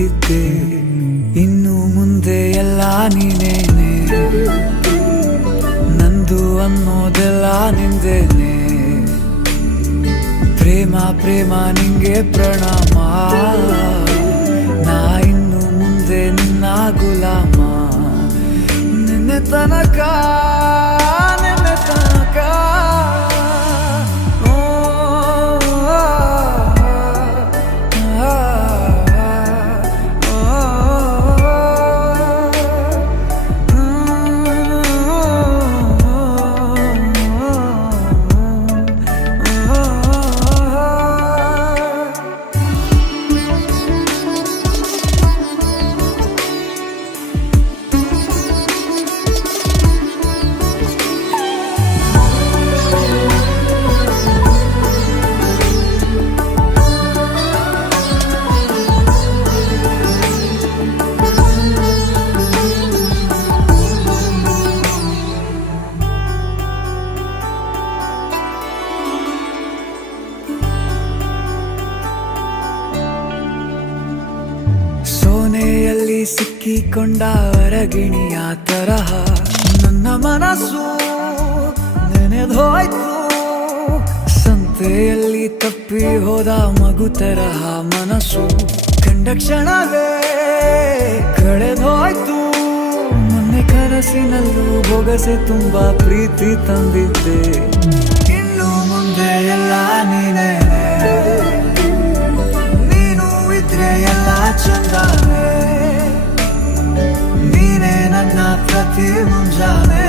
ನಿಂತಿದ್ದೆ, ಇನ್ನು ಮುಂದೆ ಎಲ್ಲ ನೀನೇನೆ, ನಂದು ಅನ್ನೋದೆಲ್ಲ ನಿಂದೇನೆ. ಪ್ರೇಮ ಪ್ರೇಮ ನಿಂಗೆ ಪ್ರಣಾಮ, ನಾ ಇನ್ನು ಮುಂದೆ ನಿನ್ನ ಗುಲಾಮ. ನಿನ್ನೆ ತನಕ ನಿನ್ನೆ ತನಕ ಸೋನೆಯಲ್ಲಿ ಸಿಕ್ಕಿಕೊಂಡ ಅರಗಿಣಿಯ ತರಹ ನನ್ನ ಮನಸ್ಸು ನೆನೆದೋಯ್ತು. ಸಂತೆಯಲ್ಲಿ ತಪ್ಪಿ ಹೋದ ಮಗು ತರಹ ಮನಸ್ಸು ಕಂಡ ಕ್ಷಣವೇ ಕಳೆದೋಯ್ತು. ಮೊನ್ನೆ ಕನಸಿನಲ್ಲೂ ಬೊಗಸೆ ತುಂಬಾ ಪ್ರೀತಿ ತಂದಿದ್ದೆ, ಇನ್ನು ಮುಂದೆ ಎಲ್ಲ ನೀನೇ, ನೀನು ಇದ್ರೆ ಎಲ್ಲ ಚಂದಾನೆ, ನೀನೇ ನನ್ನ ಪ್ರತಿ ಮುಂಜಾನೆ.